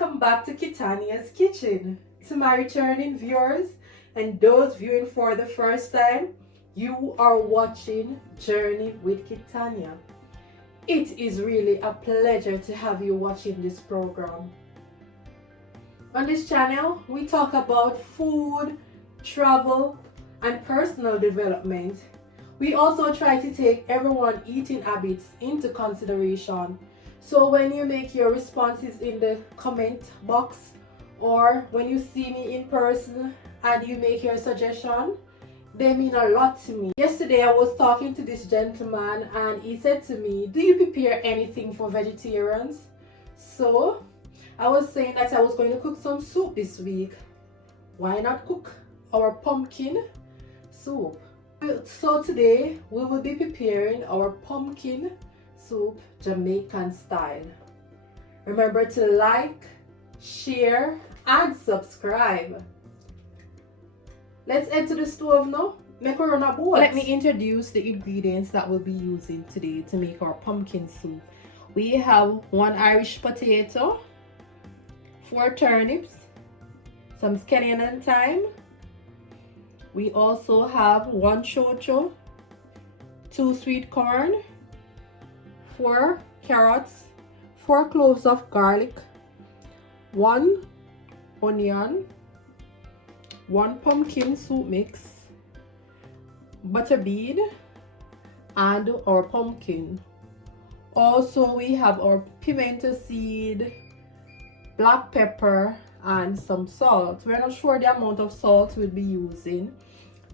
welcome back to Kitania's Kitchen. To my returning viewers and those viewing for the first time, you are watching Journey with Kitania. It is really a pleasure to have you watching this program. On this channel, we talk about food, travel, and personal development. We also try to take everyone's eating habits into consideration. So when you make your responses in the comment box, or when you see me in person and you make your suggestion, they mean a lot to me. Yesterday I was talking to this gentleman and he said to me, do you prepare anything for vegetarians? So I was saying that I was going to cook some soup this week. Why not cook our pumpkin soup? So today we will be preparing our pumpkin soup Jamaican style. Remember to like, share and subscribe. Let's head to the stove now. Make a run a boat. Let me introduce the ingredients that we'll be using today to make our pumpkin soup. We have 1 Irish potato, 4 turnips, some scallion and thyme. We also have 1 chocho, 2 sweet corn, 4 carrots, 4 cloves of garlic, 1 onion, 1 pumpkin soup mix, butter bead, and our pumpkin. Also, we have our pimento seed, black pepper, and some salt. We're not sure the amount of salt we'll be using,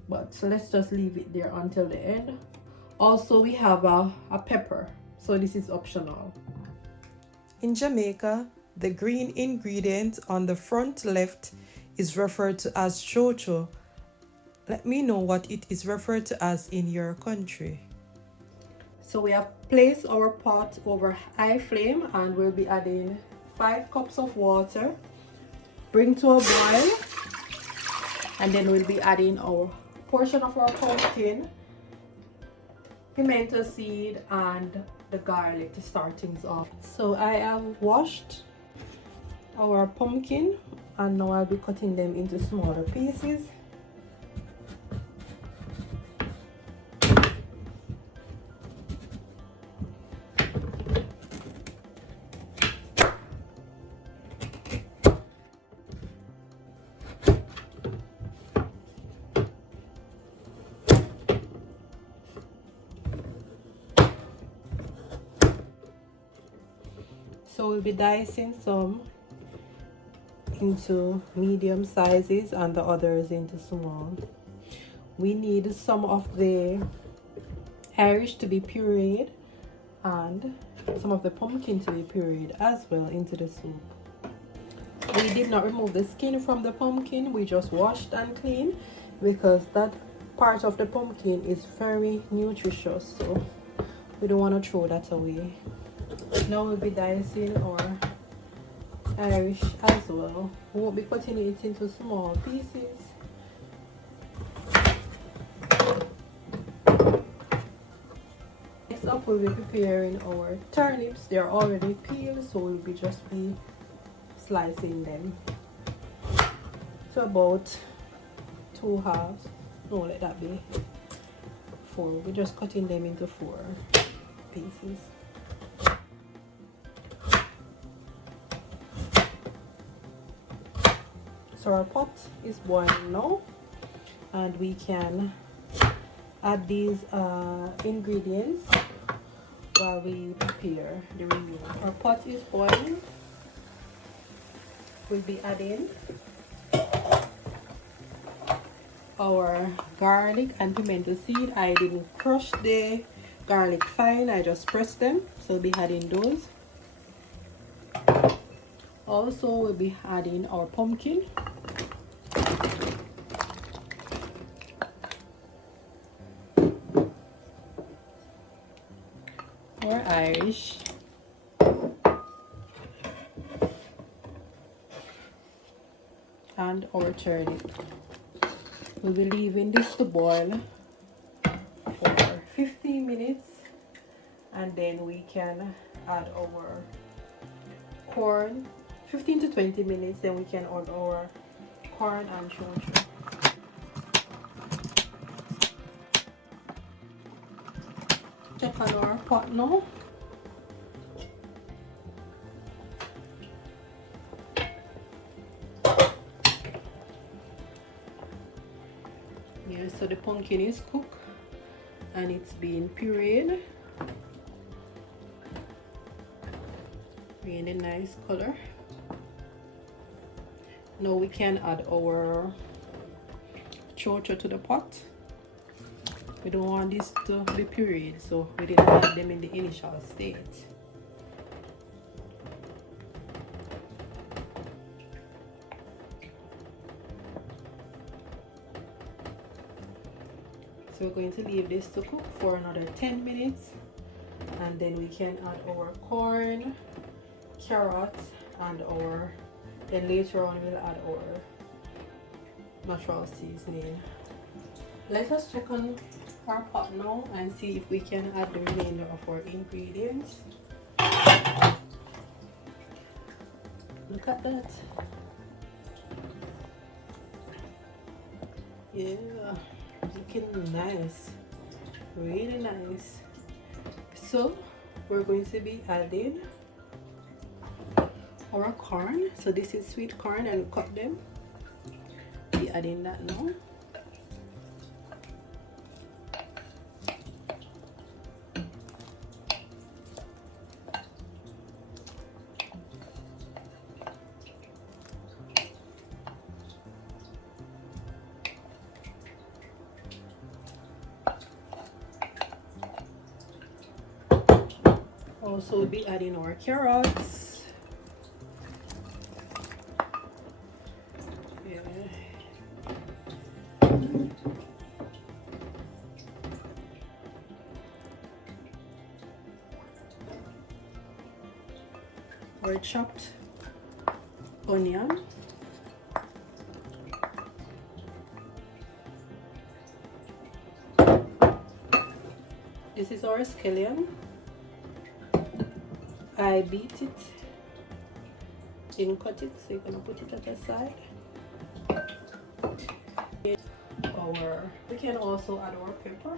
but let's just leave it there until the end. Also, we have a pepper, so this is optional. In Jamaica, the green ingredient on the front left is referred to as chocho. Let me know what it is referred to as in your country. So we have placed our pot over high flame and we'll be adding 5 cups of water. Bring to a boil, and then we'll be adding our portion of our pumpkin, pimento seed, and the garlic to start things off. So I have washed our pumpkin and now I'll be cutting them into smaller pieces. So we'll be dicing some into medium sizes and the others into small. We need some of the Irish to be pureed and some of the pumpkin to be pureed as well into the soup. We did not remove the skin from the pumpkin, we just washed and cleaned because that part of the pumpkin is very nutritious, so we don't want to throw that away. Now we'll be dicing our Irish as well. We won't be cutting it into small pieces. Next up, we'll be preparing our turnips. They are already peeled, so we'll be just slicing them to about 2 halves. No, let that be 4. We're just cutting them into 4 pieces. So our pot is boiling now and we can add these ingredients while we prepare the remaining. Our pot is boiling. We'll be adding our garlic and pimento seed. I didn't crush the garlic fine, I just pressed them, so we'll be adding those. Also, we'll be adding our pumpkin. Our Irish. And our turnip. We'll be leaving this to boil for 15 minutes and then we can add our corn 15 to 20 minutes, then we can add our corn and chocho. Check on our pot now. Yeah, so the pumpkin is cooked and it's being pureed. Really nice color. Now we can add our chocho to the pot. We don't want this to be pureed, so we didn't add them in the initial state. So we're going to leave this to cook for another 10 minutes, and then we can add our corn, carrots, and then later on we'll add our natural seasoning. Let us check on our pot now and see if we can add the remainder of our ingredients. Look at that. Yeah, looking nice, really nice. So we're going to be adding our corn. So this is sweet corn and we cut them. Be adding that now. Also we'll be adding our carrots. Yeah. Our chopped onion. This is our scallion. I beat it, didn't cut it, so you're gonna put it at the side. We can also add our pepper.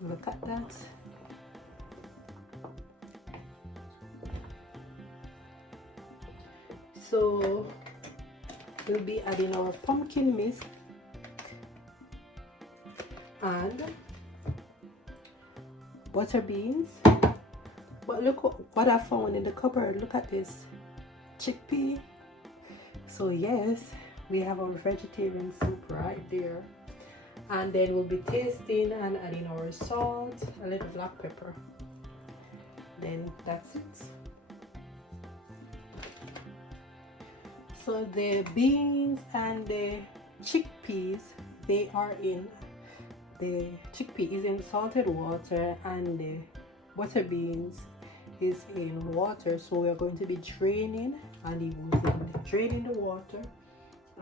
Look at that. So we'll be adding our pumpkin mix and butter beans. But look what I found in the cupboard. Look at this chickpea. So yes, we have our vegetarian soup right there. And then we'll be tasting and adding our salt, a little black pepper. Then that's it. So the beans and the chickpeas, they are in, the chickpea is in salted water and the butter beans is in water. So we are going to be draining the water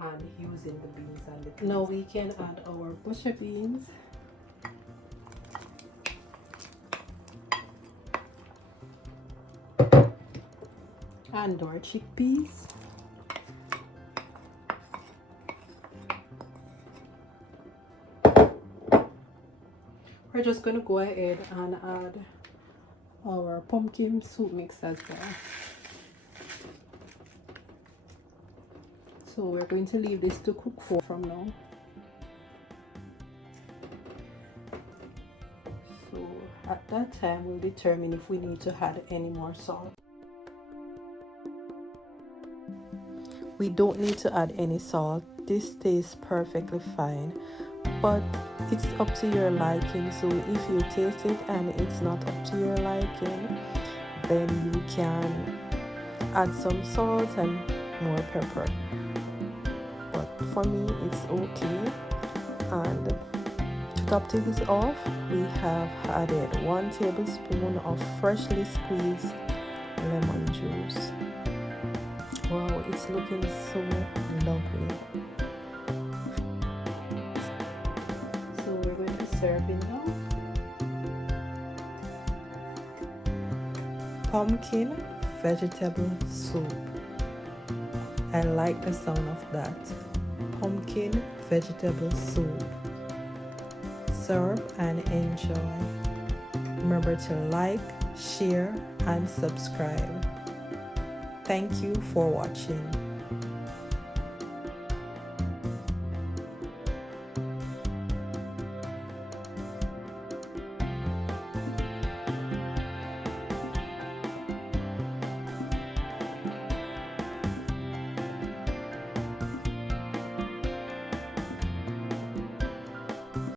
and using the beans and the peas. Now we can add our butter beans. And our chickpeas. We're just going to go ahead and add our pumpkin soup mix as well. So we're going to leave this to cook from now. So at that time we'll determine if we need to add any more salt. We don't need to add any salt. This tastes perfectly fine, but it's up to your liking. So if you taste it and it's not up to your liking, then you can add some salt and more pepper. But for me it's okay. And to top things off, we have added 1 tablespoon of freshly squeezed lemon juice. Wow, it's looking so lovely. So we're going to serving now. Pumpkin vegetable soup. I like the sound of that. Pumpkin vegetable soup. Serve and enjoy. Remember to like, share, and subscribe. Thank you for watching.